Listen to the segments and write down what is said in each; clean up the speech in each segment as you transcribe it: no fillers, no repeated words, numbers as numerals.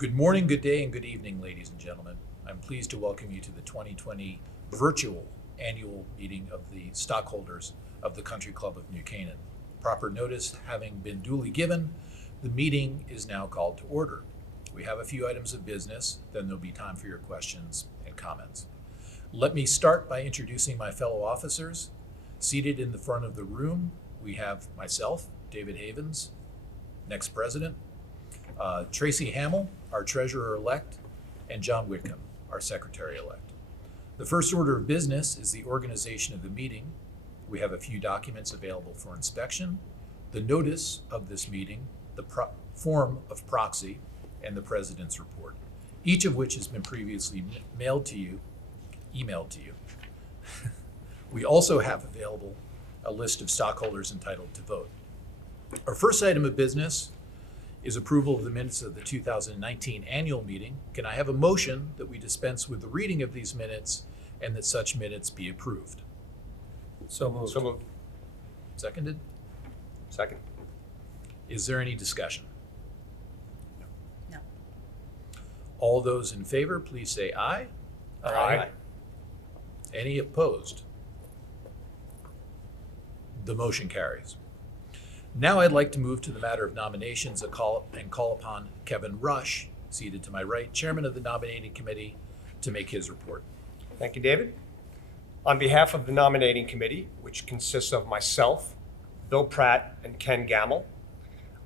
Good morning, good day, and good evening, ladies and gentlemen. I'm pleased to welcome you to the 2020 virtual annual meeting of the stockholders of the Country Club of New Canaan. Proper notice having been duly given, the meeting is now called to order. We have a few items of business, then there'll be time for your questions and comments. Let me start by introducing my fellow officers. Seated in the front of the room, we have myself, David Havens, next president, Tracy Hamill, our treasurer-elect, and John Whitcomb, our secretary-elect. The first order of business is the organization of the meeting. We have a few documents available for inspection, the notice of this meeting, the form of proxy, and the president's report, each of which has been previously emailed to you. We also have available a list of stockholders entitled to vote. Our first item of business is approval of the minutes of the 2019 annual meeting. Can I have a motion that we dispense with the reading of these minutes and that such minutes be approved? So moved. So moved. Seconded? Second. Is there any discussion? No. All those in favor, please say aye. Aye. Any opposed? The motion carries. Now I'd like to move to the matter of nominations and call upon Kevin Rush, seated to my right, chairman of the nominating committee, to make his report. Thank you, David. On behalf of the nominating committee, which consists of myself, Bill Pratt, and Ken Gamble,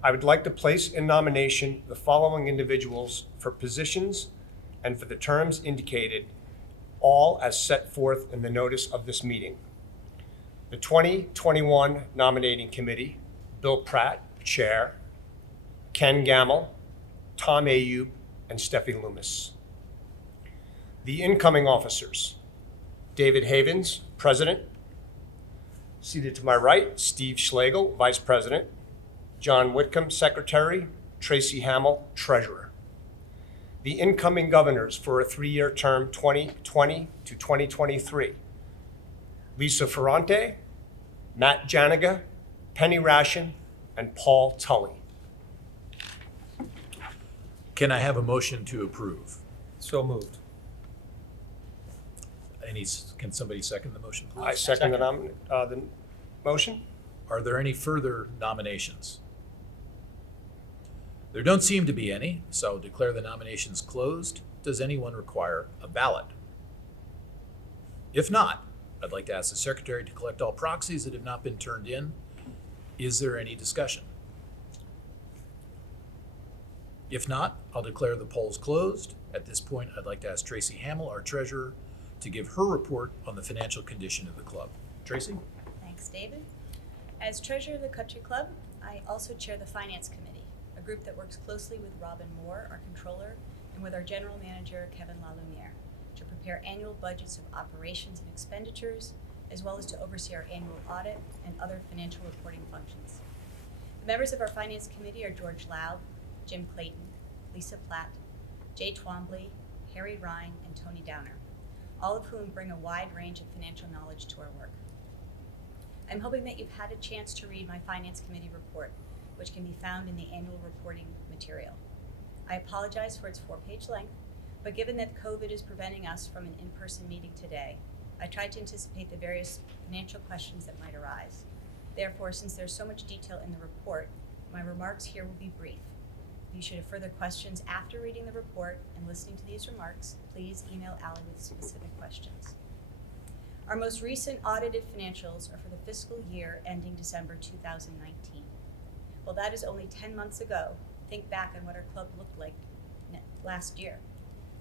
I would like to place in nomination the following individuals for positions and for the terms indicated, all as set forth in the notice of this meeting. The 2021 nominating committee, Bill Pratt, Chair, Ken Gamble, Tom Ayub, and Steffi Loomis. The incoming officers, David Havens, President. Seated to my right, Steve Schlegel, Vice President, John Whitcomb, Secretary, Tracy Hamill, Treasurer. The incoming governors for a 3-year term, 2020 to 2023, Lisa Ferrante, Matt Janiga, Penny Ration, and Paul Tully. Can I have a motion to approve? So moved. Can somebody second the motion, please? I second the motion. Are there any further nominations? There don't seem to be any, so I'll declare the nominations closed. Does anyone require a ballot? If not, I'd like to ask the secretary to collect all proxies that have not been turned in. Is there any discussion? If not, I'll declare the polls closed. At this point, I'd like to ask Tracy Hamill, our treasurer, to give her report on the financial condition of the club. Tracy? Thanks, David. As treasurer of the Country Club, I also chair the Finance Committee, a group that works closely with Robin Moore, our controller, and with our general manager, Kevin LaLumiere, to prepare annual budgets of operations and expenditures, as well as to oversee our annual audit and other financial reporting functions. The members of our Finance Committee are George Loud, Jim Clayton, Lisa Platt, Jay Twombly, Harry Ryan, and Tony Downer, all of whom bring a wide range of financial knowledge to our work. I'm hoping that you've had a chance to read my Finance Committee report, which can be found in the annual reporting material. I apologize for its 4-page length, but given that COVID is preventing us from an in-person meeting today, I tried to anticipate the various financial questions that might arise. Therefore, since there's so much detail in the report, my remarks here will be brief. If you should have further questions after reading the report and listening to these remarks, please email Allie with specific questions. Our most recent audited financials are for the fiscal year ending December 2019. Well, that is only 10 months ago. Think back on what our club looked like last year.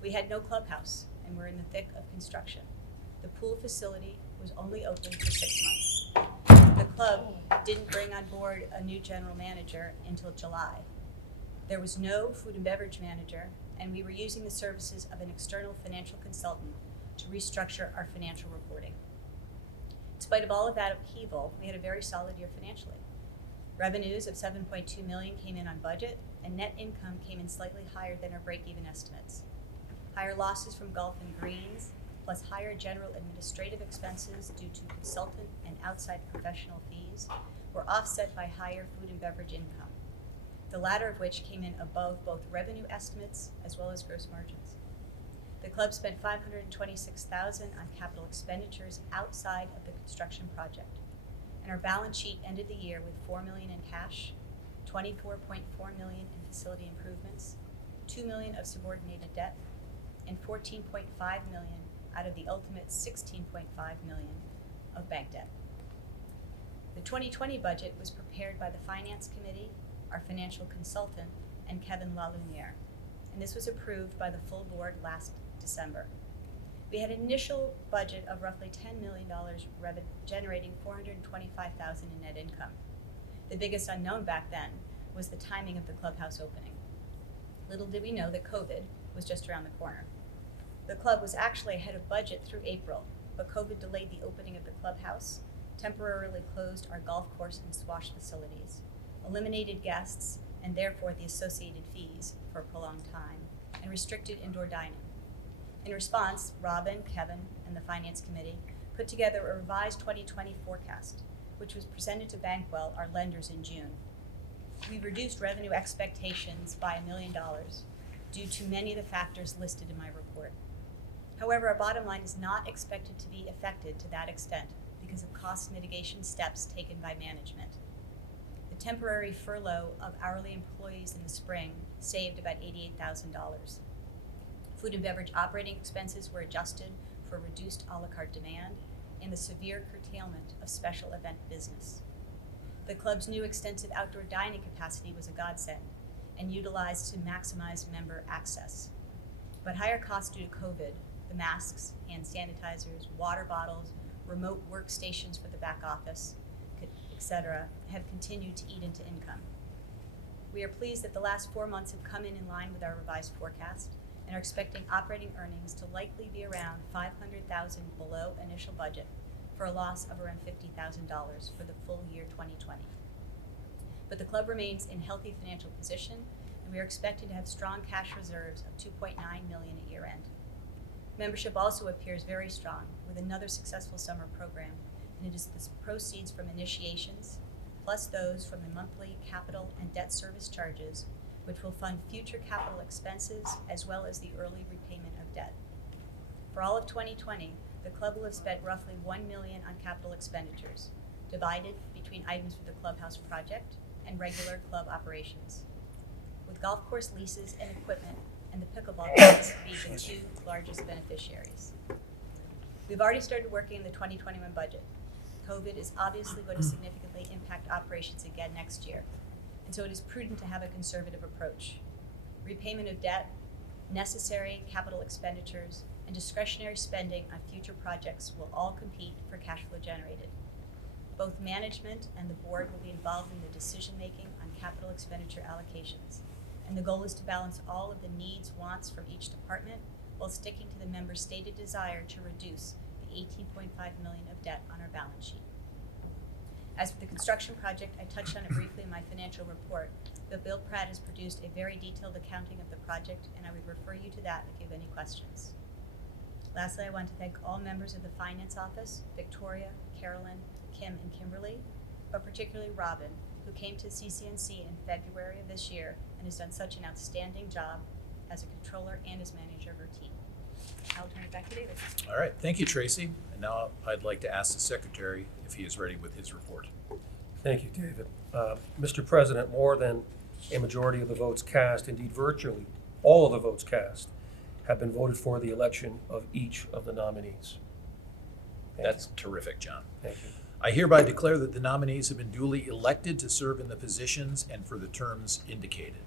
We had no clubhouse, and we're in the thick of construction. The pool facility was only open for 6 months. The club didn't bring on board a new general manager until July. There was no food and beverage manager, and we were using the services of an external financial consultant to restructure our financial reporting. In spite of all of that upheaval, we had a very solid year financially. Revenues of $7.2 million came in on budget, and net income came in slightly higher than our break-even estimates. Higher losses from golf and greens, plus higher general administrative expenses due to consultant and outside professional fees, were offset by higher food and beverage income. the latter of which came in above both revenue estimates as well as gross margins. The club spent $526,000 on capital expenditures outside of the construction project, and our balance sheet ended the year with $4 million in cash, $24.4 million in facility improvements, $2 million of subordinated debt, and $14.5 million out of the ultimate $16.5 million of bank debt. The 2020 budget was prepared by the Finance Committee, our financial consultant, and Kevin LaLumiere, and this was approved by the full board last December. We had an initial budget of roughly $10 million generating $425,000 in net income. The biggest unknown back then was the timing of the clubhouse opening. Little did we know that COVID was just around the corner. The club was actually ahead of budget through April, but COVID delayed the opening of the clubhouse, temporarily closed our golf course and squash facilities, eliminated guests and therefore the associated fees for a prolonged time, and restricted indoor dining. In response, Robin, Kevin, and the Finance Committee put together a revised 2020 forecast, which was presented to Bankwell, our lenders, in June. We reduced revenue expectations by $1 million due to many of the factors listed in my report. However, our bottom line is not expected to be affected to that extent because of cost mitigation steps taken by management. The temporary furlough of hourly employees in the spring saved about $88,000. Food and beverage operating expenses were adjusted for reduced a la carte demand and the severe curtailment of special event business. The club's new extensive outdoor dining capacity was a godsend and utilized to maximize member access. But higher costs due to COVID, the masks, hand sanitizers, water bottles, remote workstations for the back office, etc., have continued to eat into income. We are pleased that the last 4 months have come in line with our revised forecast and are expecting operating earnings to likely be around $500,000 below initial budget for a loss of around $50,000 for the full year 2020. But the club remains in healthy financial position, and we are expecting to have strong cash reserves of $2.9 million at year end. Membership also appears very strong with another successful summer program, and it is the proceeds from initiations, plus those from the monthly capital and debt service charges, which will fund future capital expenses as well as the early repayment of debt. For all of 2020, the club will have spent roughly $1 million on capital expenditures, divided between items for the clubhouse project and regular club operations, with golf course leases and equipment and the pickleball courts being the two largest beneficiaries. We've already started working on the 2021 budget. COVID is obviously going to significantly impact operations again next year, and so it is prudent to have a conservative approach. Repayment of debt, necessary capital expenditures, and discretionary spending on future projects will all compete for cash flow generated. Both management and the board will be involved in the decision-making on capital expenditure allocations, and the goal is to balance all of the needs, wants from each department while sticking to the members' stated desire to reduce the $18.5 million of debt on our balance sheet. As for the construction project, I touched on it briefly in my financial report, but Bill Pratt has produced a very detailed accounting of the project, and I would refer you to that if you have any questions. Lastly, I want to thank all members of the Finance Office, Victoria, Carolyn, Kim, and Kimberly, but particularly Robin, who came to CCNC in February of this year and has done such an outstanding job as a controller and as manager of her team. I'll turn it back to David. All right, thank you, Tracy. And now I'd like to ask the secretary if he is ready with his report. Thank you, David. Mr. President, more than a majority of the votes cast, indeed virtually all of the votes cast, have been voted for the election of each of the nominees. That's terrific, John. Thank you. I hereby declare that the nominees have been duly elected to serve in the positions and for the terms indicated.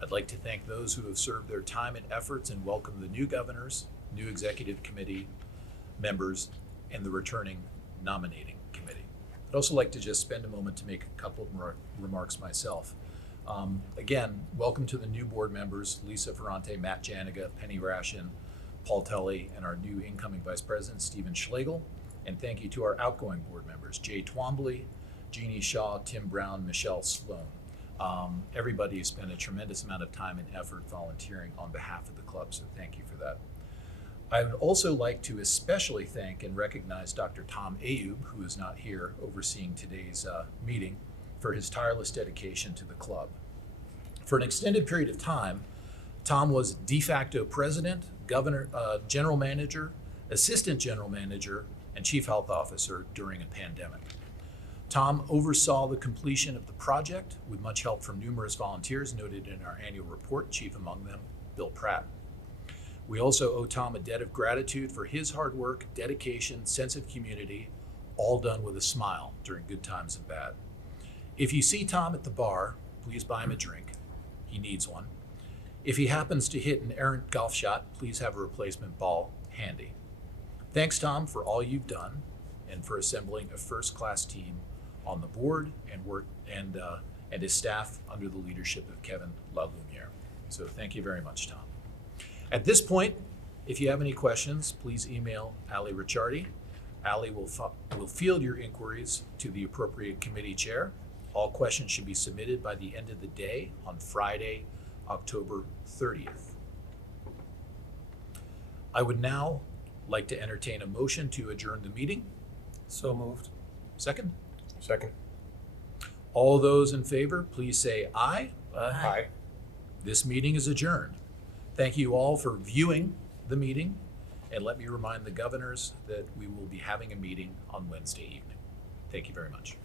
I'd like to thank those who have served their time and efforts and welcome the new governors, new executive committee members, and the returning nominating committee. I'd also like to just spend a moment to make a couple of remarks myself. Again, welcome to the new board members, Lisa Ferrante, Matt Janiga, Penny Rashin, Paul Tully, and our new incoming Vice President, Stephen Schlegel. And thank you to our outgoing board members, Jay Twombly, Jeannie Shaw, Tim Brown, Michelle Sloan. Everybody has spent a tremendous amount of time and effort volunteering on behalf of the club, so thank you for that. I would also like to especially thank and recognize Dr. Tom Ayub, who is not here overseeing today's meeting, for his tireless dedication to the club. For an extended period of time, Tom was de facto president, general manager, assistant general manager, and chief health officer during a pandemic. Tom oversaw the completion of the project with much help from numerous volunteers noted in our annual report, chief among them, Bill Pratt. We also owe Tom a debt of gratitude for his hard work, dedication, sense of community, all done with a smile during good times and bad. If you see Tom at the bar, please buy him a drink. He needs one. If he happens to hit an errant golf shot, please have a replacement ball handy. Thanks, Tom, for all you've done and for assembling a first-class team on the board and his staff under the leadership of Kevin LaLumiere. So thank you very much, Tom. At this point, if you have any questions, please email Ali Ricciardi. Ali will field your inquiries to the appropriate committee chair. All questions should be submitted by the end of the day on Friday, October 30th. I would now like to entertain a motion to adjourn the meeting. So moved. Second? Second. All those in favor, please say aye. Aye. This meeting is adjourned. Thank you all for viewing the meeting, and let me remind the governors that we will be having a meeting on Wednesday evening. Thank you very much.